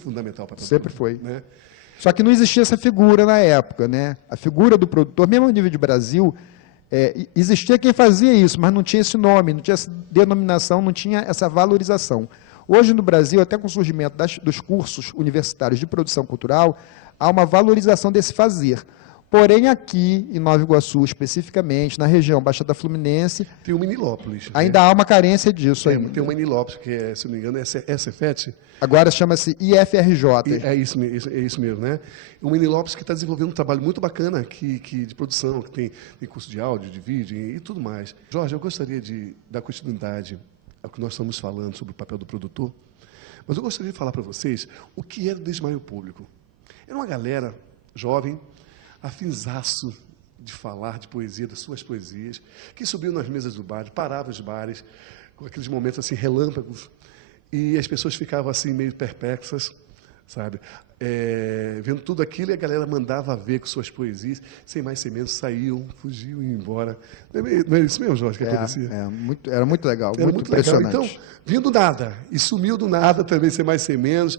fundamental para Sempre foi. Né? Só que não existia essa figura na época, né? A figura do produtor, mesmo a nível de Brasil, existia quem fazia isso, mas não tinha esse nome, não tinha essa denominação, não tinha essa valorização. Hoje, no Brasil, até com o surgimento dos cursos universitários de produção cultural, há uma valorização desse fazer. Porém, aqui, em Nova Iguaçu, especificamente, na região Baixada Fluminense... Tem uma Nilópolis. Ainda há uma carência disso ainda. Tem uma Nilópolis, que é, se não me engano, é SFET. Agora chama-se IFRJ. É isso mesmo, né? Uma Nilópolis que está desenvolvendo um trabalho muito bacana de produção, que tem curso de áudio, de vídeo e tudo mais. Jorge, eu gostaria de dar continuidade ao que nós estamos falando sobre o papel do produtor, mas eu gostaria de falar para vocês o que era o Desmaio Público. Era uma galera jovem, afinzaço de falar de poesia, das suas poesias, que subiam nas mesas do bar, parava os bares, com aqueles momentos assim, relâmpagos, e as pessoas ficavam assim, meio perplexas, sabe? Vendo tudo aquilo, e a galera mandava ver com suas poesias, sem mais sem menos, saíam, fugiam e iam embora. Não é isso mesmo, Jorge, que acontecia? Era muito legal, era muito impressionante. Legal. Então, vindo do nada, e sumiu do nada também, sem mais sem menos,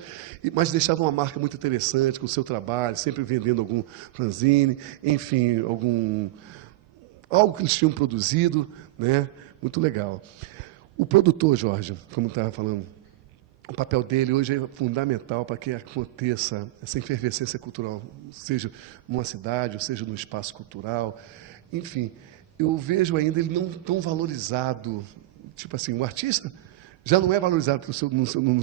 mas deixava uma marca muito interessante com o seu trabalho, sempre vendendo algum fanzine, enfim, algo que eles tinham produzido, né? Muito legal. O produtor, Jorge, como estava falando, o papel dele hoje é fundamental para que aconteça essa efervescência cultural, seja numa cidade, ou seja num espaço cultural. Enfim, eu vejo ainda ele não tão valorizado. Tipo assim, o artista já não é valorizado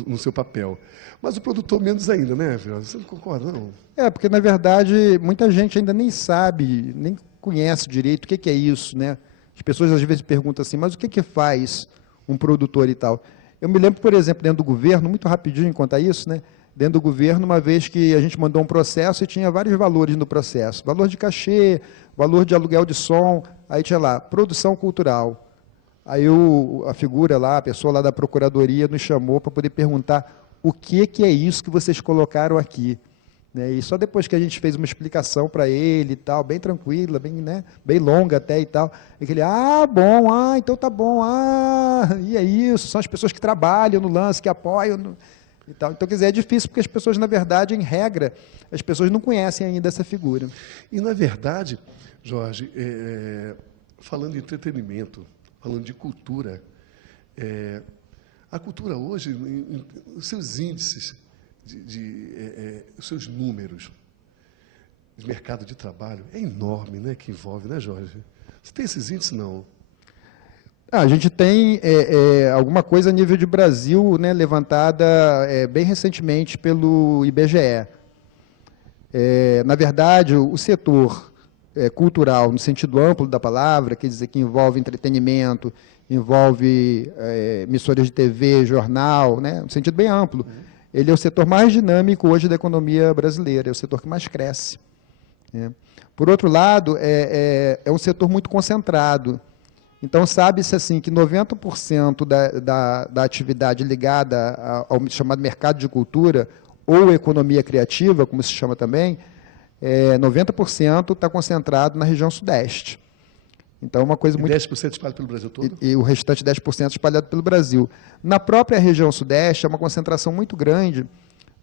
no seu papel. Mas o produtor menos ainda, né, Fernando? Você não concorda, não? Porque, na verdade, muita gente ainda nem sabe, nem conhece direito o que é isso, né? As pessoas, às vezes, perguntam assim, mas o que faz um produtor e tal? Eu me lembro, por exemplo, dentro do governo, muito rapidinho contar isso, né? Dentro do governo, uma vez que a gente mandou um processo e tinha vários valores no processo. Valor de cachê, valor de aluguel de som, aí tinha lá, produção cultural. Aí a figura lá, a pessoa lá da procuradoria nos chamou para poder perguntar o que é isso que vocês colocaram aqui. Né? E só depois que a gente fez uma explicação para ele e tal, bem tranquila, bem longa até e tal, e que ele, bom, então tá bom, e é isso, são as pessoas que trabalham no lance, que apoiam e tal. Então, quer dizer, é difícil porque as pessoas, na verdade, em regra, as pessoas não conhecem ainda essa figura. E, na verdade, Jorge, falando de entretenimento, falando de cultura, a cultura hoje, os seus índices, os seus números de mercado de trabalho é enorme, né, que envolve, né, Jorge? Você tem esses índices, não? A gente tem alguma coisa a nível de Brasil, né, levantada bem recentemente pelo IBGE. Na verdade, o setor cultural, no sentido amplo da palavra, quer dizer que envolve entretenimento, envolve emissoras de TV, jornal, né, no sentido bem amplo. Ele é o setor mais dinâmico hoje da economia brasileira, é o setor que mais cresce. Né? Por outro lado, é um setor muito concentrado. Então, sabe-se assim, que 90% da atividade ligada ao chamado mercado de cultura, ou economia criativa, como se chama também, 90% está concentrado na região sudeste. Então, uma coisa muito... 10% espalhado pelo Brasil todo? E o restante 10% espalhado pelo Brasil. Na própria região sudeste, é uma concentração muito grande,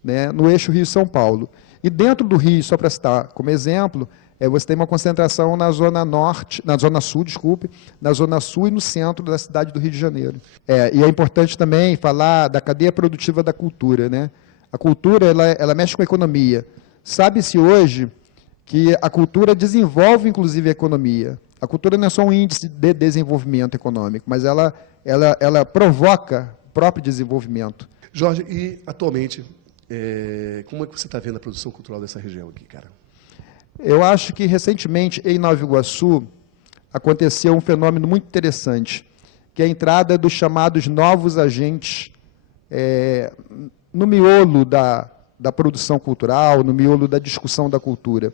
né, no eixo Rio-São Paulo. E dentro do Rio, só para citar como exemplo, você tem uma concentração na zona norte, na zona sul, desculpe, na zona sul e no centro da cidade do Rio de Janeiro. E é importante também falar da cadeia produtiva da cultura, né? A cultura, ela mexe com a economia. Sabe-se hoje que a cultura desenvolve, inclusive, a economia. A cultura não é só um índice de desenvolvimento econômico, mas ela provoca o próprio desenvolvimento. Jorge, e atualmente, como é que você está vendo a produção cultural dessa região aqui, cara? Eu acho que, recentemente, em Nova Iguaçu, aconteceu um fenômeno muito interessante, que é a entrada dos chamados novos agentes no miolo da produção cultural, no miolo da discussão da cultura.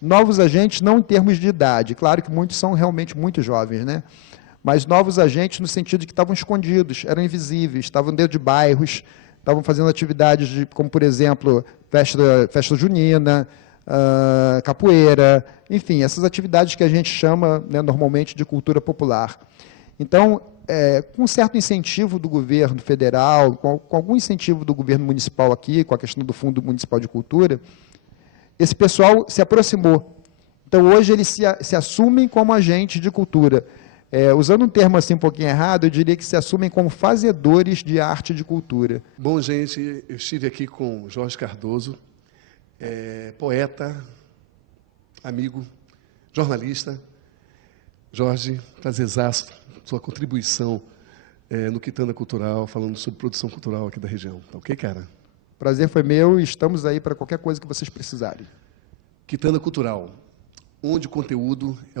Novos agentes não em termos de idade, claro que muitos são realmente muito jovens, né? Mas novos agentes no sentido de que estavam escondidos, eram invisíveis, estavam dentro de bairros, estavam fazendo atividades como, por exemplo, festa junina, capoeira, enfim, essas atividades que a gente chama, né, normalmente de cultura popular. Então, com um certo incentivo do governo federal, com algum incentivo do governo municipal aqui, com a questão do Fundo Municipal de Cultura, esse pessoal se aproximou. Então, hoje, eles se assumem como agentes de cultura. Usando um termo assim um pouquinho errado, eu diria que se assumem como fazedores de arte e de cultura. Bom, gente, eu estive aqui com Jorge Cardoso, poeta, amigo, jornalista. Jorge, prazerzaço, sua contribuição no Quitanda Cultural, falando sobre produção cultural aqui da região. Tá ok, cara? Prazer foi meu e estamos aí para qualquer coisa que vocês precisarem. Quitanda Cultural, onde o conteúdo é o